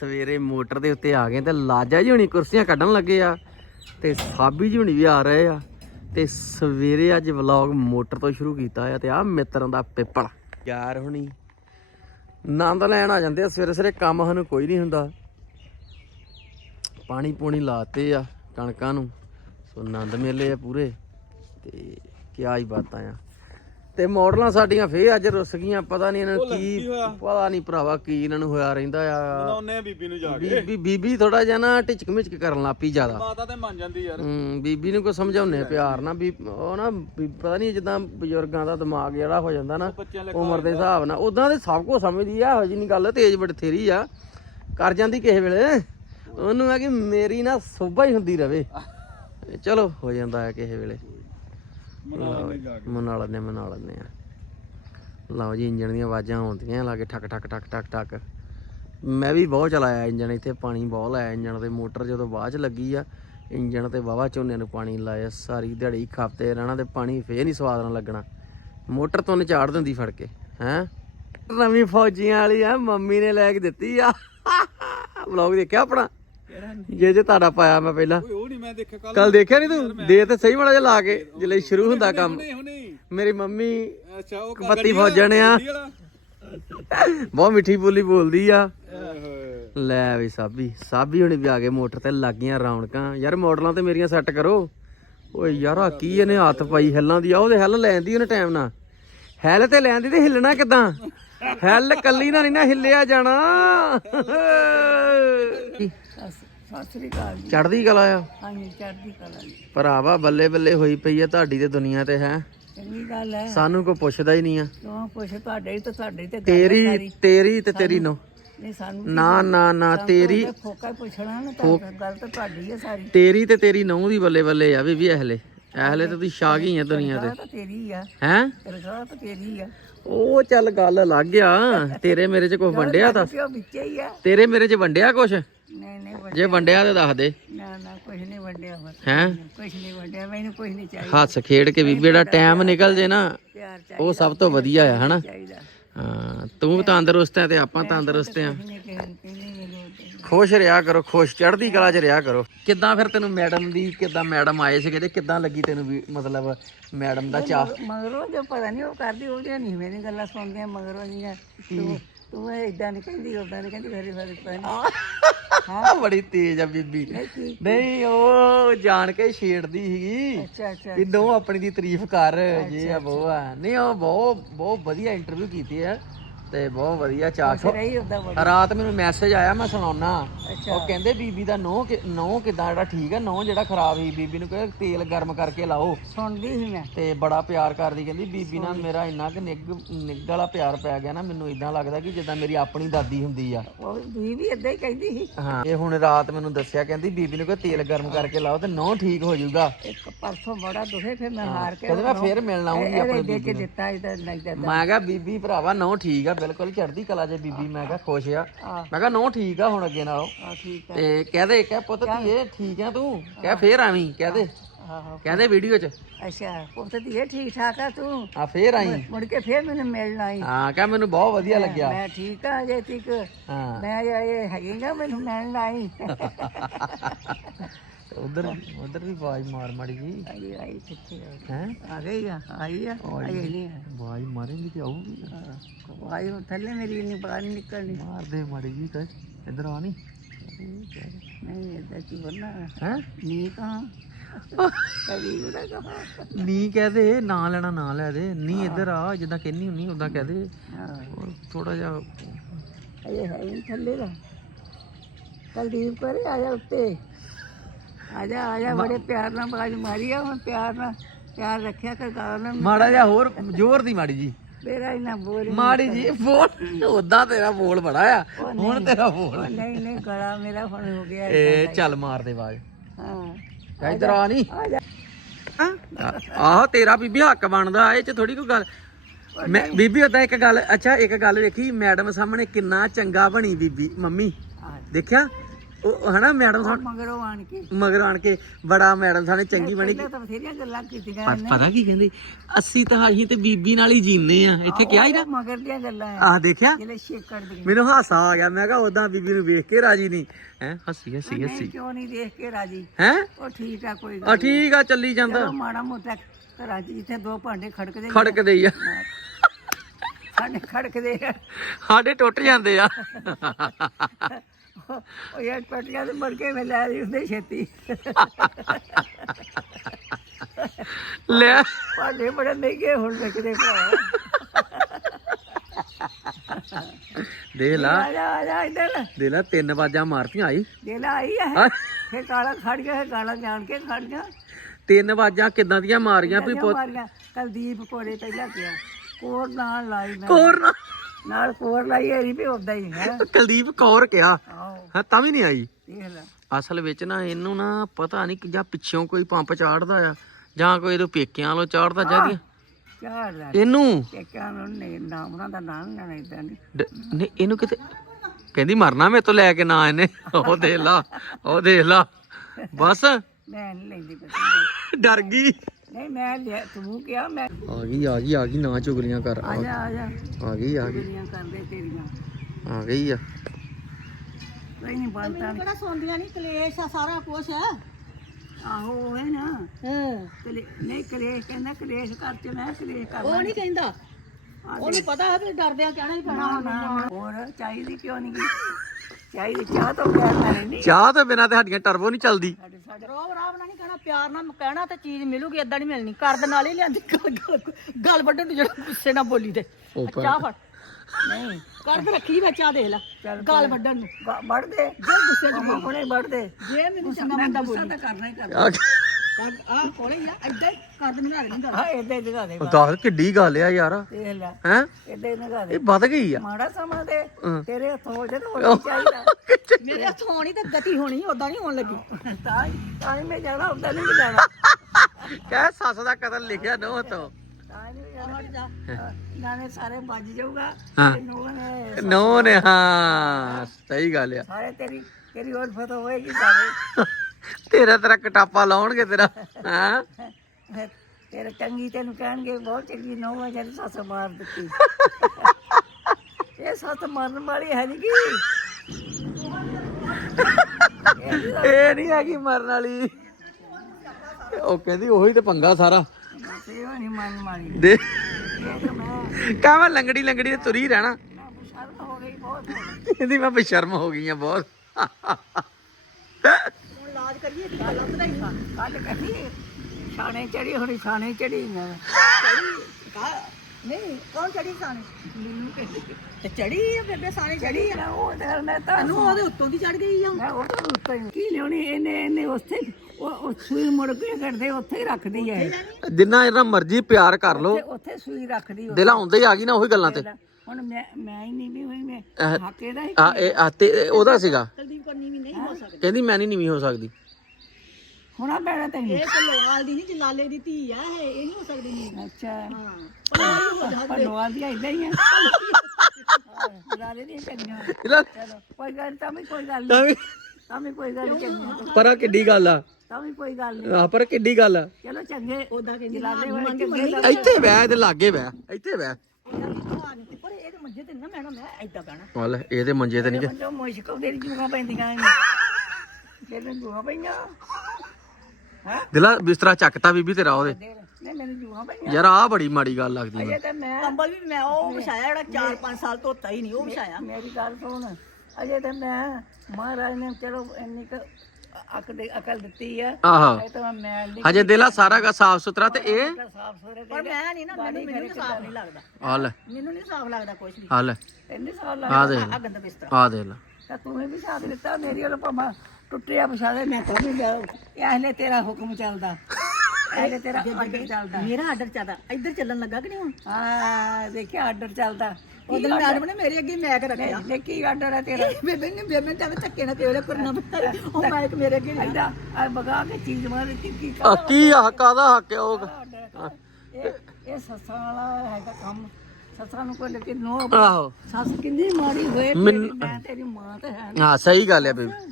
ਸਵੇਰੇ ਮੋਟਰ ਦੇ ਉੱਤੇ ਆ ਗਏ ਤੇ ਲਾਜਾ ਜੀ ਹੁਣੀ ਕੁਰਸੀਆਂ ਕੱਢਣ ਲੱਗੇ ਆ ਤੇ ਸਾਬੀ ਜੀ ਹੁਣੀ ਵੀ ਆ ਰਹੇ ਆ ਤੇ ਸਵੇਰੇ ਅੱਜ ਵਲੌਗ ਮੋਟਰ ਤੋਂ ਸ਼ੁਰੂ ਕੀਤਾ ਆ ਤੇ ਆ ਮਿੱਤਰਾਂ ਦਾ ਪਿੱਪਲ ਯਾਰ ਹੁਣੀ। ਨੰਦ ਲੈਣ ਆ ਜਾਂਦੇ ਆ, ਸਵੇਰੇ ਸਵੇਰੇ ਕੰਮ ਸਾਨੂੰ ਕੋਈ ਨਹੀਂ ਹੁੰਦਾ। ਪਾਣੀ ਪੂਣੀ ਲਾਤੇ ਆ ਕਣਕਾਂ ਨੂੰ। ਸੋ ਆਨੰਦ ਮੇਲੇ ਆ ਪੂਰੇ ਤੇ ਕਿਆ ਹੀ ਬਾਤਾਂ ਆ। ਤੇ ਮਾਡਲਾਂ ਸਾਡੀਆਂ ਫੇਰ ਅੱਜ ਰੁੱਸ ਗਈਆਂ ਪਤਾ ਨਹੀਂ ਇਹਨਾਂ ਨੂੰ ਕੀ ਪਤਾ ਨਹੀਂ ਭਰਾਵਾ ਕੀ ਇਹਨਾਂ ਨੂੰ ਹੋਇਆ ਰਹਿੰਦਾ ਆ। ਬਣਾਉਨੇ ਬੀਬੀ ਨੂੰ ਜਾ ਕੇ। ਬੀਬੀ ਬੀਬੀ ਥੋੜਾ ਜਿਹਾ ਨਾ ਢਿਚਕ ਮਿਚਕ ਕਰਨ ਲੱਪੀ ਜ਼ਿਆਦਾ। ਮਾਤਾ ਤੇ ਮੰਨ ਜਾਂਦੀ ਯਾਰ। ਹੂੰ ਬੀਬੀ ਨੂੰ ਕੋ ਸਮਝਾਉਨੇ ਪਿਆਰ ਨਾਲ ਵੀ ਉਹ ਨਾ ਪਤਾ ਨਹੀਂ ਜਿੱਦਾਂ ਬਜ਼ੁਰਗਾਂ ਦਾ ਦਿਮਾਗ ਜਿਹੜਾ ਹੋ ਜਾਂਦਾ ਨਾ ਉਮਰ ਦੇ ਹਿਸਾਬ ਨਾਲ। ਉਦਾਂ ਤੇ ਸਭ ਕੁਝ ਸਮਝਦੀ ਆ ਇਹੋ ਜਿਹੀ ਨਹੀਂ ਗੱਲ ਤੇਜ਼ ਬੜਥੇਰੀ ਆ। ਕਰ ਜਾਂਦੀ ਕਿਸੇ ਵੇਲੇ। ਉਹਨੂੰ ਆ ਕਿ ਮੇਰੀ ਨਾ ਸੋਭਾ ਹੀ ਹੁੰਦੀ ਰਵੇ। ਚਲੋ ਹੋ ਜਾਂਦਾ ਹੈ ਕਿਸੇ ਵੇਲੇ। ਮਨਾ ਕੇ। ਮਨਾ ਲੈਂਦੇ ਆ ਲਓ ਜੀ ਇੰਜਣ ਦੀਆਂ ਆਵਾਜ਼ਾਂ ਆਉਂਦੀਆਂ ਲਾਗੇ ਠਕ ਠਕ ਠਕ ਠਕ ਠਕ। ਮੈਂ ਵੀ ਬਹੁਤ ਚਲਾਇਆ ਇੰਜਣ ਇੱਥੇ ਪਾਣੀ ਬਹੁਤ ਲਾਇਆ ਇੰਜਣ ਤੇ ਮੋਟਰ ਜਦੋਂ ਬਾਅਦ ਚ ਲੱਗੀ ਆ ਇੰਜਣ ਤੇ ਵਾਵਾ ਝੋਨੇ ਨੂੰ ਪਾਣੀ ਲਾਇਆ ਸਾਰੀ ਦਿਹਾੜੀ ਖਾਪਤੇ ਰਹਿਣਾ ਤੇ ਪਾਣੀ ਫੇਰ ਨਹੀਂ ਸਵਾਦ ਨਾਲ ਲੱਗਣਾ। ਮੋਟਰ ਤੋਂ ਚਾੜ ਦਿੰਦੀ ਫੜ ਕੇ ਹੈ? ਨਵੀਂ ਫੌਜੀਆਂ ਵਾਲੀ ਆ ਮੰਮੀ ਨੇ ਲੈ ਕੇ ਦਿੱਤੀ ਆ। ਵਲੌਗ ਦੇਖਿਆ ਆਪਣਾ? ਜੇ ਜੇ ਤੁਹਾਡਾ ਪਾਇਆ ਮੈਂ ਪਹਿਲਾਂ। ਓਏ ਉਹ ਨਹੀਂ ਮੈਂ ਦੇਖਿਆ ਕੱਲ ਕੱਲ ਦੇਖਿਆ ਨਹੀਂ ਤੂੰ? ਦੇ ਤੇ ਸਹੀ ਮਾੜਾ ਜਿਹਾ ਲਾ ਕੇ ਜਿਲੇ ਸ਼ੁਰੂ ਹੁੰਦਾ ਕੰਮ। ਮੇਰੀ ਮੰਮੀ ਅੱਛਾ ਉਹ ਬੱਤੀ ਫੌਜਣ ਆ। ਬਹੁਤ ਮਿੱਠੀ ਬੋਲੀ ਬੋਲਦੀ ਆ। ਲੈ ਵੀ ਸਾਬੀ ਸਾਬੀ ਹੁਣੀ ਵੀ ਆ ਗਏ ਮੋਟਰ ਤੇ ਲੱਗ ਗਈਆਂ ਰੌਣਕਾਂ। ਯਾਰ ਮਾਡਲਾਂ ਤੇ ਮੇਰੀਆਂ ਸੈੱਟ ਕਰੋ। ਓਏ ਯਾਰ ਆ ਕੀ ਇਹਨੇ ਹੱਥ ਪਾਈ ਹੈਲਾਂ ਦੀ? ਆ ਉਹਦੇ ਹੈਲ ਲੈਂਦੀ ਉਹਨੇ ਟਾਈਮ ਨਾਲ। ਹੈਲ ਤੇ ਲੈਂਦੀ ਤੇ ਹਿੱਲਣਾ ਕਿਦਾਂ? ਹੈਲ ਕੱਲੀ ਨਾਲ ਨਹੀਂ ਨਾ ਹਿੱਲਿਆ ਜਾਣਾ। ਸਤਿ ਸ੍ਰੀ ਅਕਾਲ ਜੀ। ਚੜਦੀ ਕਲਾ ਆ? ਹਾਂਜੀ ਚੜ੍ਹਦੀ ਕਲਾ ਜੀ। ਭਰਾਵਾ ਬੱਲੇ ਬੱਲੇ ਹੋਈ ਪਈ ਆ ਤੁਹਾਡੀ ਤੇ ਦੁਨੀਆ ਤੇ ਹੈ? ਚੰਗੀ ਗੱਲ ਹੈ। ਸਾਨੂੰ ਕੋਈ ਪੁੱਛਦਾ ਹੀ ਨਹੀਂ ਆ। ਤੂੰ ਪੁੱਛ ਤੁਹਾਡੇ ਹੀ ਤੇ ਤੁਹਾਡੇ ਹੀ ਤੇ ਗੱਲ ਤੇਰੀ ਤੇਰੀ ਤੇ ਤੇਰੀ ਨੋ। ਨਹੀਂ ਸਾਨੂੰ ਨਾ ਨਾ ਨਾ ਤੇਰੀ ਤੇ ਫੋਕਾ ਹੀ ਪੁੱਛਣਾ ਨਾ ਤਾਂ ਗੱਲ ਤਾਂ ਤੁਹਾਡੀ ਹੈ ਸਾਰੀ। ਤੇਰੀ ਤੇ ਤੇਰੀ ਨੌਂ ਦੀ ਬੱਲੇ ਬੱਲੇ ਆ ਵੀ ਐਹਲੇ ਐਹਲੇ ਤੇ ਤੁਸੀਂ ਛਾ ਗਈ ਆ ਦੁਨੀਆ ਤੇ। ਗੱਲ ਤਾਂ ਤੇਰੀ ਆ। ਹੈ? ਤੇਰੇ ਸਾਰਾ ਤਾਂ ਤੇਰੀ ਆ। ਉਹ ਚੱਲ ਗੱਲ ਲੱਗ ਗਿਆ ਤੇਰੇ ਮੇਰੇ ਚ ਕੁਝ ਵੰਡਿਆ ਤਾਂ? ਪਿਓ ਵਿੱਚੇ ਹੀ ਆ। ਤੇਰੇ ਮੇਰੇ ਚ ਵੰਡਿਆ ਕੁਛ? ਨਹੀਂ ਨਹੀਂ ਵੰਡ- ਜੇ ਵੰਡਿਆ ਤੇ ਦੱਸ ਦੇ। ਨਾ ਨਾ ਕੁਝ ਨਹੀਂ ਵੰਡਿਆ ਬਸ ਹੈ? ਕੁਝ ਨਹੀਂ ਵੰਡਿਆ ਮੈਨੂੰ ਕੁਝ ਨਹੀਂ ਚਾਹੀਦਾ। ਹੱਸ ਖੇਡ ਕੇ ਬੀਬੀ ਜਿਹੜਾ ਟਾਈਮ ਨਿਕਲ ਜੇ ਨਾ ਪਿਆਰ ਚਾਹੀਦਾ ਉਹ ਸਭ ਤੋਂ ਵਧੀਆ ਆ ਹਨਾ? ਚਾਹੀਦਾ। ਹਾਂ ਤੂੰ ਤੰਦਰੁਸਤ ਹੈ ਤੇ ਆਪਾਂ ਤੰਦਰੁਸਤ ਆ। ਖੁਸ਼ ਰਿਹਾ ਕਰੋ ਖੁਸ਼ ਚੜ੍ਹਦੀ ਕਲਾ 'ਚ ਰਿਹਾ ਕਰੋ। ਕਿੱਦਾਂ ਫਿਰ ਤੈਨੂੰ ਮੈਡਮ ਦੀ ਕਿੱਦਾਂ ਮੈਡਮ ਆਏ ਸੀਗੇ ਤੇ ਕਿੱਦਾਂ ਲੱਗੀ ਤੈਨੂੰ ਵੀ ਮਤਲਬ ਮੈਡਮ ਦਾ ਚਾਹ ਮਗਰੋਂ ਜੋ ਪਤਾ ਨਹੀਂ ਉਹ ਕਰਦੀ ਉਹਦੀਆਂ ਨਹੀਂ ਮੇਰੀ ਗੱਲਾਂ ਸੁਣਦੀਆਂ ਮਗਰੋਂ ਜੀਆਂ ਤੂੰ ਤੂੰ ਇਦਾਂ ਨਹੀਂ ਕਹਿੰਦੀ ਉਦਾਂ ਨਹੀਂ ਕਹਿੰਦੀ ਪਤਾ ਹਾਂ। ਬੜੀ ਤੇਜ਼ ਆ ਬੀਬੀ। ਨਹੀਂ ਉਹ ਜਾਣ ਕੇ ਛੇੜਦੀ ਸੀਗੀ। ਅੱਛਾ ਅੱਛਾ ਕਿ ਨੋ ਆਪਣੀ ਦੀ ਤਾਰੀਫ ਕਰ ਜੇ ਆ ਉਹ ਆ। ਨਹੀਂ ਉਹ ਬਹੁਤ ਬਹੁਤ ਵਧੀਆ ਇੰਟਰਵਿਊ ਕੀਤੀ ਹੈ ਤੇ ਬਹੁਤ ਵਧੀਆ ਚਾਹ ਰਹੀ ਉਦਾਂ ਬੜੀ। ਰਾਤ ਮੈਨੂੰ ਮੈਸੇਜ ਆਇਆ ਮੈਂ ਸੁਣਾਉਣਾ। ਉਹ ਕਹਿੰਦੇ ਬੀਬੀ ਦਾ ਨੋ ਨੋ ਕਿਦਾਂ ਜਿਹੜਾ ਠੀਕ ਹੈ ਨੋ ਜਿਹੜਾ ਖਰਾਬ ਸੀ ਬੀਬੀ ਨੂੰ ਕਹੇ ਤੇਲ ਗਰਮ ਕਰਕੇ ਲਾਓ। ਸੁਣਦੀ ਸੀ ਮੈਂ। ਤੇ ਬੜਾ ਪਿਆਰ ਕਰਦੀ ਕਹਿੰਦੀ ਬੀਬੀ ਨਾਲ ਮੇਰਾ ਇੰਨਾ ਕਿ ਨਿੱਗ ਨਿੱਗ ਵਾਲਾ ਪਿਆਰ ਪੈ ਗਿਆ ਨਾ ਮੈਨੂੰ ਇਦਾਂ ਲੱਗਦਾ ਕਿ ਜਿੱਦਾਂ ਮੇਰੀ ਆਪਣੀ ਦਾਦੀ ਹੁੰਦੀ ਆ। ਉਹ ਵੀ ਇਦਾਂ ਹੀ ਕਹਿੰਦੀ ਸੀ। ਹਾਂ ਇਹ ਹੁਣ ਰਾਤ ਮੈਨੂੰ ਦੱਸਿਆ ਕਹਿੰਦੀ ਬੀਬੀ ਨੂੰ ਕਹੇ ਤੇਲ ਗਰਮ ਕਰਕੇ ਲਾਓ ਤੇ ਨੋ ਠੀਕ ਹੋ ਜਾਊਗਾ। ਇੱਕ ਪਰਸੋਂ ਬੜਾ ਦੁਖੇ ਫਿਰ ਮੈਂ ਹਾਰ ਕੇ ਕਹਿੰਦੇ ਮੈਂ ਫੇਰ ਮਿਲਣ ਆਉਂਗੀ ਆਪਣੇ ਬੀਬੀ ਨੂੰ ਦਿੱਤਾ ਇਹਦਾ ਮੈਂ ਕਿਹਾ ਬੀਬੀ ਭਰਾਵਾ ਨੋ ਠੀਕ ਆ ਬਿਲਕੁਲ ਚੜਦੀ ਕਲਾ ਜੇ ਬੀਬੀ ਮੈਂ ਕਿਹਾ ਖੁਸ਼ ਆ। ਮੈਂ ਕਿਹਾ ਨੋ ਠੀਕ ਆ ਹੁਣ ਅੱਗੇ ਨਾਲੋਂ। ਆ ਠੀਕ ਆ। ਤੇ ਕਹਦੇ ਕਹਿ ਪੁੱਤ ਧੀਏ ਠੀਕ ਆ ਤੂੰ? ਕਹਿ ਫੇਰ ਆਵੀਂ ਕਹਦੇ ਆਹੋ ਕਹਿੰਦੇ ਵੀਡੀਓ 'ਚ। ਅੱਛਾ ਪੁੱਤ ਧੀਏ ਠੀਕ ਠਾਕ ਆ ਤੂੰ? ਆ ਫੇਰ ਆਈ ਮੁੜ ਕੇ ਫਿਰ ਮੈਨੂੰ ਮਿਲਣ ਆਈ। ਹਾਂ ਕਹ ਮੈਨੂੰ ਬਹੁਤ ਵਧੀਆ ਲੱਗਿਆ। ਮੈਂ ਠੀਕ ਆ ਜੇ ਠੀਕ ਹਾਂ। ਮੈਂ ਇਹ ਹੈਗੀ ਨਾ ਮੈਨੂੰ ਮਿਲਣ ਆਈ। ਉਧਰ ਉਧਰ ਵੀ ਆਵਾਜ਼ ਮਾਰ ਮਾੜੀ ਜੀ। ਆਈ ਆਈ ਕਿੱਥੇ ਆ? ਹੈ? ਆ ਗਈ ਆ ਆਈ ਆ ਆਈ ਨਹੀਂ ਆ। ਆਵਾਜ਼ ਮਾਰੇਂਗੀ ਤੇ ਆਊਗੀ। ਉਹ ਥੱਲੇ ਮੇਰੀ ਇੰਨੀ ਬਾਹਰ ਨਹੀਂ ਨਿਕਲਣੀ। ਮਾਰ ਦੇ ਮਾੜੀ ਜੀ ਤੇ ਇੱਧਰ ਆ ਨਹੀਂ ਨਹੀਂ ਇਦਾਂ ਕੀ ਬੰਨਾ ਹੈ? ਨਹੀਂ ਕਹਾਂ? ਕਦੀ ਉਹਦਾ ਕਹਾ। ਨੀ ਕਹਦੇ ਨਾ ਲੈਣਾ ਨਾ ਲੈ ਦੇ। ਨੀ ਇੱਧਰ ਆ ਜਿੱਦਾਂ ਕਹਿੰਨੀ ਹੁੰਨੀ ਉਦਾਂ ਕਹਦੇ ਥੋੜਾ ਜਿਹਾ ਅਜੇ ਹੈ ਥੱਲੇ ਦਾ। ਕੁਲਦੀਪ ਕਰੇ ਆ ਜਾ ਉੱਤੇ। ਆ ਜਾ ਆ ਜਾ ਬੜੇ ਪਿਆਰ ਨਾਲ ਬਾਜ ਮਾਰੀ ਆ ਹੁਣ ਪਿਆਰ ਨਾਲ ਪਿਆਰ ਰੱਖਿਆ ਕਰ ਕਾਰਨ ਮਾੜਾ ਜਿਹਾ ਹੋਰ ਜ਼ੋਰ ਦੀ ਮਾੜੀ ਜੀ। ਮੇਰਾ ਇਨਾ ਬੋਲ ਮਾੜੀ ਜੀ ਬੋਲ ਉਦਾਂ ਤੇਰਾ ਬੋਲ ਬੜਾ ਆ। ਹੁਣ ਤੇਰਾ ਬੋਲ ਨਹੀਂ ਨਹੀਂ ਗਲਾ ਮੇਰਾ ਹੁਣ ਹੋ ਗਿਆ ਏ ਚੱਲ ਮਾਰ ਦੇ ਆਵਾਜ਼। ਹਾਂ ਇੱਧਰ ਆ ਨਹੀਂ ਆਹੋ ਤੇਰਾ ਬੀਬੀ ਹੱਕ ਬਣਦਾ ਇਹ ਚ ਥੋੜੀ ਕੋਈ ਗੱਲ। ਮੈਂ ਬੀਬੀ ਉਦਾਂ ਇੱਕ ਗੱਲ ਅੱਛਾ ਇੱਕ ਗੱਲ ਵੇਖੀ ਮੈਡਮ ਸਾਹਮਣੇ ਕਿੰਨਾ ਚੰਗਾ ਬਣੀ ਬੀਬੀ ਮੰਮੀ। ਦੇਖਿਆ? ਉਹ ਹਨਾ ਮੈਡਮ ਉਹ ਮਗਰੋਂ ਆਣ ਕੇ। ਮਗਰ ਆਣ ਕੇ ਬੜਾ ਮੈਡਮ ਸਾਨੇ ਚੰਗੀ ਬਣੀ। ਪਹਿਲਾਂ ਤਾਂ ਬਥੇਰੀਆਂ ਗੱਲਾਂ ਕੀਤੀਆਂ ਪ- ਪਤਾ ਕੀ ਕਹਿੰਦੇ? ਅਸੀਂ ਤਾਂ ਅਸੀਂ ਤੇ ਬੀਬੀ ਨਾਲ ਹੀ ਜੀਨੇ ਆ। ਇੱਥੇ ਕਿਹਾ ਹੀ ਨਾ। ਮਗਰ ਦੀਆਂ ਗੱਲਾਂ ਆ, ਆਹ ਦੇਖਿਆ? ਜਿਹੜੇ ਛੇਕੜ ਦੀਆਂ। ਮੈਨੂੰ ਹਾਸਾ ਆ ਗਿਆ। ਮੈਂ ਕਿਹਾ ਉਦਾਂ ਬੀਬੀ ਨੂੰ ਵੇਖ ਕੇ ਰਾਜੀ ਨਹੀਂ। ਹੈ? ਹੱਸੀ ਹੱਸੀ ਨਹੀਂ ਹੱਸੀ। ਕਿਉਂ ਨਹੀਂ ਦੇਖ ਕੇ ਰਾਜੀ? ਹੈ? ਉਹ ਠੀਕ ਆ ਕੋਈ ਆ ਗੱਲ ਠੀਕ ਆ ਚੱਲੀ ਜਾਂਦਾ। ਚਲੋ ਮਾੜਾ ਮੋਟਾ 'ਚ ਜਿੱਥੇ ਦੋ ਭਾਂਡੇ ਖੜਕਦੇ ਖੜਕਦੇ ਹੀ ਆ। ਸਾਡੇ ਖੜਕਦੇ ਆ। ਸਾਡੇ ਟੁੱਟ ਜਾਂਦੇ ਆ। ਉਹ ਯਾਰ ਪਟੀਆਂ ਤੇ ਮੜ ਕੇ ਮੈਂ ਲੈ ਲਈ ਉਹਦੇ ਛੇਤੀ। ਲੈ। ਭਾਂਡੇ ਬੜੇ ਮਹਿੰਗੇ ਹੁਣ ਵਿਕਦੇ ਭਰਾ। ਦੇ ਲਾ। ਆ ਜਾ ਆ ਜਾ ਇੱਧਰ। ਦੇ ਲਾ ਤਿੰਨ ਵਾਜਾਂ ਮਾਰਤੀਆਂ ਆਈ। ਦੇ ਲਾ ਆਈ ਹੈ। ਫੇ ਕਾਲਾ ਖੜ ਗਿਆ ਕਾਲਾ ਜਾਣ ਕੇ ਖੜ ਗਿਆ ਤਿੰਨ ਵਾਜਾਂ ਕਿੱਦਾਂ ਦੀਆਂ ਮਾਰੀਆਂ ਵੀ ਪੁੱਤ? ਕਲਦੀਪ ਕੋਲੇ ਪਹਿਲਾਂ ਗਿਆ। ਕੋਰ ਨਾਲ ਲਾਈ ਮੈਂ। ਕੌਰ ਨਾ ਨਾਲ ਕੋਰ ਲਾਈ ਹੈ ਨਹੀਂ ਵੀ ਉਦਾਂ ਹੀ ਹੈ। ਕੁਲਦੀਪ ਕੌਰ ਕਿਹਾ। ਹਾਂ ਤਾਂ ਵੀ ਨਹੀਂ ਆਈ। ਦੇਖ ਲੈ। ਅਸਲ ਵਿੱਚ ਨਾ ਇਹਨੂੰ ਨਾ ਪਤਾ ਨਹੀਂ ਕਿ ਜਾਂ ਪਿੱਛੋਂ ਕੋਈ ਪੰਪ ਚਾੜਦਾ ਆ ਜਾਂ ਕੋਈ ਇਹਦੇ ਪੇਕਿਆਂ ਵੱਲੋਂ ਚਾੜਦਾ ਜਾਂਦੀਆਂ ਚਾਰ ਲੈ। ਇਹਨੂੰ? ਕਿ ਕਿਆ ਨੂੰ ਨੇ ਨਾਮ ਉਹਨਾਂ ਦਾ ਨਾਮ ਲੈਣਾ ਇਦਾਂ ਨਹੀਂ ਡ- ਨਹੀਂ ਇਹਨੂੰ ਕਿਤੇ ਕਹਿੰਦੀ ਮਰਨਾ ਮੇਰੇ ਤੋਂ ਲੈ ਕੇ ਨਾ ਇਹਨੇ। ਉਹ ਦੇਖ ਲਾ ਉਹ ਦੇਖ ਲਾ। ਬਸ। ਮੈਂ ਨਹੀਂ ਲੈਂਦੀ ਪਸੰਦ ਡਰ ਗਈ। ਨਹੀਂ ਮੈਂ ਲਿਆ ਤੂੰ ਕਿਹਾ ਮੈਂ ਆ ਗਈ ਆ ਗਈ ਆ ਗਈ ਨਾ ਚੁਗਲੀਆਂ ਕਰ। ਆ ਜਾ ਆ ਜਾ। ਆ ਗਈ ਆ ਗਈ। ਦੁਨੀਆਂ ਕਰਦੇ ਤੇਰੀਆਂ। ਆ ਗਈ ਆ। ਕੋਈ ਨਹੀਂ। ਬੰਦਾ ਕਿਹੜਾ ਸੌਂਦੀਆਂ ਨਹੀਂ ਕਲੇਸ਼ ਆ ਸਾਰਾ ਕੁਛ। ਹੈ ਆਹੋ ਉਹ ਹੈ ਨਾ। ਹਾਂ। ਕਲੇ ਨਹੀਂ ਕਲੇਸ਼ ਕਹਿੰਦਾ ਕਲੇਸ਼ ਕਰ ਚ ਮੈਂ ਕਲੇਸ਼ ਕਰ ਉਹ ਨਹੀਂ ਕਹਿੰਦਾ। ਉਹਨੂੰ ਪਤਾ ਹੈ ਵੀ ਡਰਦਿਆਂ ਕਹਿਣਾ ਹੀ ਪੈਣਾ ਨਾ ਨਾ ਹੋਰ ਚਾਹੀਦੀ ਕਿਉਂ ਨਹੀਂ ਚਾਹੀਦੀ ਚਾਹ ਤੋਂ ਬਗੈਰ ਮੈਂ ਨਹੀਂ। ਚਾਹ ਤੋਂ ਬਿਨਾ ਤੇ ਸਾਡੀਆਂ ਟਰਬੋ ਨਹੀਂ ਚੱਲਦੀ। ਸਾਡੇ ਸਾਡੇ ਰੋਬ ਰਾਬ ਨਾਲ ਨਹੀਂ ਕਹਿਣਾ ਪਿਆਰ ਨਾਲ ਕਹਿਣਾ ਤੇ ਚੀਜ਼ ਮਿਲੂਗੀ ਏਦਾਂ ਨਹੀਂ ਮਿਲਣੀ। ਕਰਦ ਨਾਲ ਹੀ ਲਿਆਂਦੀ ਗੱਲ- ਗੱਲ- ਗੱਲ ਵੱਢਣ ਨੂੰ ਜਿਹੜਾ ਗੁੱਸੇ ਨਾਲ ਬੋਲੀ ਤੇ। ਉਹ ਚਾਹ ਫੜ। ਨਹੀਂ ਕਰਦ ਰੱਖੀ ਵਿੱਚ ਚਾਹ ਦੇਖ ਲੈ ਚੱਲ ਗੱਲ ਵੱਢਣ ਨੂੰ। ਗ- ਵੜ ਦੇ। ਜੇ ਗੁੱਸੇ ਚ ਉਹ ਹੁਣੇ ਵੜ ਦੇ। ਜੇ ਮੈਨੂੰ ਚੰਗਾ ਮੈਂ ਬੰਦਾ ਗੁੱਸਾ ਬੋਲੀ। ਤਾਂ ਕਰਨਾ ਹੀ ਕਰਨਾ। ਆ ਆ ਕੋਲੇ ਹੀ ਆ ਏਦਾਂ ਹੀ ਕਰਦ ਨੂੰ ਲੱਗ ਨਹੀਂ ਹਾਂ ਏਦਾਂ ਹੀ ਦਿਖਾ ਦੇ ਉਹ ਦੱਸ ਕਿੱਡੀ ਗੱਲ ਆ ਯਾਰ। ਦੇਖ ਲੈ ਹੈ? ਏਦਾਂ ਹੀ ਦਿਖਾ ਦੇ। ਇਹ ਵੱਧ ਗਈ ਆ। ਮਾੜਾ ਸਮਾਂ ਦੇ ਹਾਂ। ਤੇਰੇ ਹੱਥੋਂ ਹੋ ਜਾਣਾ ਹੋਣਾ ਚਾਹੀਦਾ। ਮੇਰੇ ਹੱਥ ਹੋਣੀ ਤੇ ਗਤੀ ਹੋਣੀ ਓਦਾਂ ਨਹੀਂ ਹੋਣ ਲੱਗੀ। ਤਾਂ ਹੀ ਤਾਂ ਹੀ ਮੈਂ ਜਾਣਾ ਹੁੰਦਾ ਨਹੀਂ ਜਾਣਾ। ਕਹਿ ਸੱਸ ਦਾ ਕਤਲ ਲਿਖਿਆ ਨੋ ਤੋਂ। ਤਾਂ ਹੀ ਨਹੀਂ ਜਾਣਾ। ਗਾਣੇ ਸਾਰੇ ਵੱਜ ਜਾਊਗਾ। ਹਾਂ। ਤੇ ਨੂੰਹ ਨੇ ਨੋ ਨੇ ਹਾਂ ਸਹੀ ਗੱਲ ਆ। ਸਾਰੇ ਤੇਰੀ ਤੇਰੀ ਹੋਰ ਫਤੋ ਹੋਏਗੀ ਸਾਰੇ। ਤੇਰਾ ਤੇਰਾ ਕਟਾਪਾ ਲਾਉਣਗੇ ਤੇਰਾ ਹਾਂ? ਤੇਰੇ ਚੰਗੀ ਤੈਨੂੰ ਕਹਿਣਗੇ ਬਹੁਤ ਚੰਗੀ ਨੌਂ ਹੈ ਜਿਹੜੀ ਸੱਸ ਮਾਰ ਦਿੱਤੀ। ਇਹ ਸੱਸ ਮਾਰਨ ਵਾਲੀ ਹੈ ਨਹੀਂ ਕੀ ਇਹ ਨਹੀਂ ਹੈਗੀ ਮਰਨ ਵਾਲੀ। ਉਹ ਕਹਿੰਦੀ ਉਹੀ ਤੇ ਪੰਗਾ ਸਾਰਾ। ਇਹ ਨਹੀਂ ਮਰਨ ਵਾਲੀ। ਦੇ ਕਾਵਾ ਲੰਗੜੀ ਲੰਗੜੀ ਤੇ ਤੁਰੀ ਰਹਿਣਾ? ਮੈਂ ਸ਼ਰਮ ਹੋ ਗਈ ਬਹੁਤ। ਇਹਦੀ ਮੈਂ ਬੇਸ਼ਰਮ ਹੋ ਗਈ ਆ ਬਹੁਤ। ਕਰੀਏ ਤੇ ਗੱਲ ਲੱਭਦਾ ਹੀ ਖਾ ਕੱਲ ਕਹੀ ਛਾਣੇ ਚੜੀ ਹੋਣੀ ਛਾਣੇ ਚੜੀ ਨਾ। ਕਾ ਨਹੀਂ ਕੌਣ ਚੜੀ ਸਾਨੇ ਮੈਨੂੰ ਕਹਿੰਦੀ ਤੇ ਚੜੀ ਆ ਬੇਬੇ ਸਾਨੇ ਚੜੀ ਚੜੀ ਨਾ ਉਹ ਤਾਂ ਮੈਂ ਤਾਂ ਨੂੰ ਉਹਦੇ ਉੱਤੋਂ ਦੀ ਚੜ ਗਈ ਆ। ਮੈਂ ਉਹ ਤਾਂ ਉੱਤੇ ਹੀ- ਕੀ ਲਿਉਣੀ ਇਹਨੇ ਇਹਨੇ ਉੱਥੇ ਉਹ ਉਹ ਸੂਈ ਮੁੜ ਕੇ ਕੱਢਦੇ ਉੱਥੇ ਹੀ ਰੱਖਦੀ ਹੈ ਇਹ। ਜਿੰਨਾ ਇਹਨਾਂ ਮਰਜ਼ੀ ਪਿਆਰ ਕਰ ਲੋ ਉੱਥੇ- ਸੂਈ ਰੱਖਦੀ ਉਹ ਦਿਲ ਆਉਂਦੇ ਹੀ ਆ ਗਈ ਨਾ ਉਹੀ ਗੱਲਾਂ ਤੇ। ਹੁਣ ਮੈਂ ਮੈਂ ਹੀ ਨਹੀਂ ਵੀ ਹੋਈ ਮੈਂ ਹਾਕੇ ਦਾ ਹੀ ਆ ਇਹ ਆ ਤੇ ਉਹਦਾ ਸੀਗਾ। ਕੁਲਦੀਪ ਕਰਨੀ ਵੀ ਨਹੀਂ ਹੋ ਸਕਦੀ। ਕਹਿੰਦੀ ਮੈਂ ਨਹੀਂ ਨੀਵੀਂ ਹੋ ਸਕਦੀ। ਹੁਣਾ ਪੈਣਾ ਤੈਨੂੰ। ਇਹ ਕਲੋਵਾਲ ਦੀ ਨਹੀਂ ਜਲਾਲੇ ਦੀ ਧੀ ਆ ਇਹ ਇਹ ਨਹੀਂ ਹੋ ਸਕਦੀ ਨਹੀਂ ਅੱਛਾ। ਹਾਂ ਪਰ ਇਹ ਹੋ ਜਾ ਪਨਵਾ ਦੀ ਇਦਾਂ ਹੀ ਆ। ਨਹੀਂ ਚੰਗੀਆਂ। ਇਹਦਾ ਚਲੋ ਕੋਈ ਗੱਲ ਤਾਂ ਵੀ ਕੋਈ ਗੱਲ ਤਾਂ ਨਹੀਂ ਵੀ ਤਾਂ ਵੀ ਕੋਈ ਗੱਲ ਨੀ ਚੰਗੀਆਂ ਪਰ ਆਹ ਕਿੱਡੀ ਗੱਲ ਆ। ਤਾਂ ਵੀ ਕੋਈ ਗੱਲ ਨਹੀਂ ਆ ਪਰ ਕਿੱਡੀ ਗੱਲ ਆ। ਚਲੋ ਚੰਗੇ। ਉਦਾਂ ਕਹਿੰਦੀ ਜਲਾਲੇ ਹਾਂ, ਵਾਲੇ ਚੰਗੇ। ਤਾਂ ਇੱਥੇ ਬਹਿ ਇਹਦੇ ਲਾਗੇ ਬਹਿ ਇੱਥੇ ਬਹਿ। ਪਰ ਇਹਦੇ ਮੰਜੇ ਤੇ ਨਾ ਮੈਡਮ ਮੈਂ ਐਦਾਂ ਕਹਿਣਾ ਵੱਲ ਇਹਦੇ ਮੰਜੇ ਤੇ ਨਹੀਂ ਗੇ- ਜੋ ਮੁਸ਼ਕਲ ਦੇ ਜੂਗਾ ਪੈਂਦੀਆਂ ਨੇ। ਤੇਰੇ ਜੂਗਾ ਪਈਆਂ। ਹਾਂ ਦਿਲਾ ਬਿਸਤਰਾ ਚੱਕਤਾ ਬੀਬੀ ਤੇਰਾ ਉਹਦੇ। ਦੇ ਨਹੀਂ ਮੈਨੂੰ ਜੂਗਾ ਪਈਆਂ। ਯਾਰ ਆ ਬੜੀ ਮਾੜੀ ਗੱਲ ਲੱਗਦੀ ਅਜੇ ਮੈਨੂੰ। ਤਾਂ ਮੈਂ ਕੰਬਲ ਵੀ ਮੈਂ ਉਹ ਵਿਛਾਇਆ ਜਿਹੜਾ 4-5 ਸਾਲ ਧੋਤਾ ਹੀ ਨਹੀਂ ਉਹ ਵਿਛਾਇਆ। ਮੇਰੀ ਗੱਲ ਸੁਣ। ਅਜੇ ਤਾਂ ਮੈਂ ਮਹਾਰਾਜ ਨੇ ਚਲੋ ਇੰਨੀ ਕੁ ਅਕਲ ਦੇ ਅਕਲ ਦਿੱਤੀ ਆ। ਆਹ। ਇਹ ਤਾਂ ਮੈਂ ਨਹੀਂ ਹਜੇ ਦਿਲਾ ਸਾਰਾ ਗਾ ਸਾਫ਼ ਸੁਥਰਾ ਤੇ ਇਹ ਸਾਫ਼ ਸੁਥਰੇ ਪਰ ਮੈਂ ਨਹੀਂ ਨਾ ਮੈਨੂੰ ਮੈਨੂੰ ਨੀ ਸਾਫ਼ ਨਹੀਂ ਲੱਗਦਾ। ਆ ਲੈ। ਮੈਨੂੰ ਨਹੀਂ ਸਾਫ਼ ਲੱਗਦਾ ਕੁਝ ਵੀ। ਆ ਲੈ। ਇੰਨੇ ਸਾਲ ਆ ਦੇ। ਆ ਗੰਦਾ ਬਿਸਤਰਾ। ਆ ਦੇ ਲੈ। ਤਾਂ ਤੂੰ ਵੀ ਵਿਛਾ ਦੇ ਦਿੱਤਾ ਮੇਰੀ ਵੱਲ ਭਾਵੇਂ ਟੁੱਟਿਆ ਵਿਛਾ ਦੇ ਮੈਂ ਕੋਈ ਨਹੀਂ ਇਹਨੇ ਤੇਰਾ ਹੁਕਮ ਚੱਲਦਾ। ਇਹਨੇ ਤੇਰਾ ਆਰਡਰ ਚੱਲਦਾ। ਮੇਰਾ ਆਰਡਰ ਚੱਲਦਾ। ਇੱਧਰ ਚੱਲਣ ਲੱਗਾ ਕਿ ਨਹੀਂ ਹੁਣ? ਆ ਦੇਖਿਆ ਆਰਡਰ ਚੱਲਦਾ। ਉਦੋਂ ਮੈਡਮ ਨੇ ਮੇਰੇ ਅੱਗੇ ਮੈਕ ਰੱਖਿਆ। ਨਹੀਂ ਕੀ ਆਰਡਰ ਹੈ ਤੇਰਾ? ਬੇਬੇ ਨੇ ਬੇਬੇ ਤੇ ਧੱਕੇ ਨਾਲ ਤੇਰੇ ਕਰਨਾ ਪਿਆ ਉਹ ਮੈਕ ਮੇਰੇ ਅੱਗੇ ਨਹੀਂ ਐਡਾ ਆ ਬਗਾ ਕੇ ਚੀਜ਼ ਮਾਰ ਦਿੱਤੀ ਕੀ ਆ ਕੀ ਆ ਕਾਦਾ ਹੱਕ ਆ ਉਹ? ਇਹ ਇਹ ਸੱਸਾਂ ਵਾਲਾ ਹੈਗਾ ਕੰਮ। ਸੱਸਾਂ ਨੂੰ ਕੋਈ ਕਿ ਨੋ ਆਹੋ। ਸੱਸ ਕਿੰਨੀ ਮਾੜੀ ਹੋਏ ਮੈਂ ਤੇਰੀ ਮਾਂ ਤਾਂ ਹੈ ਹਾਂ ਸਹੀ ਗੱਲ ਆ ਬੀਬੀ।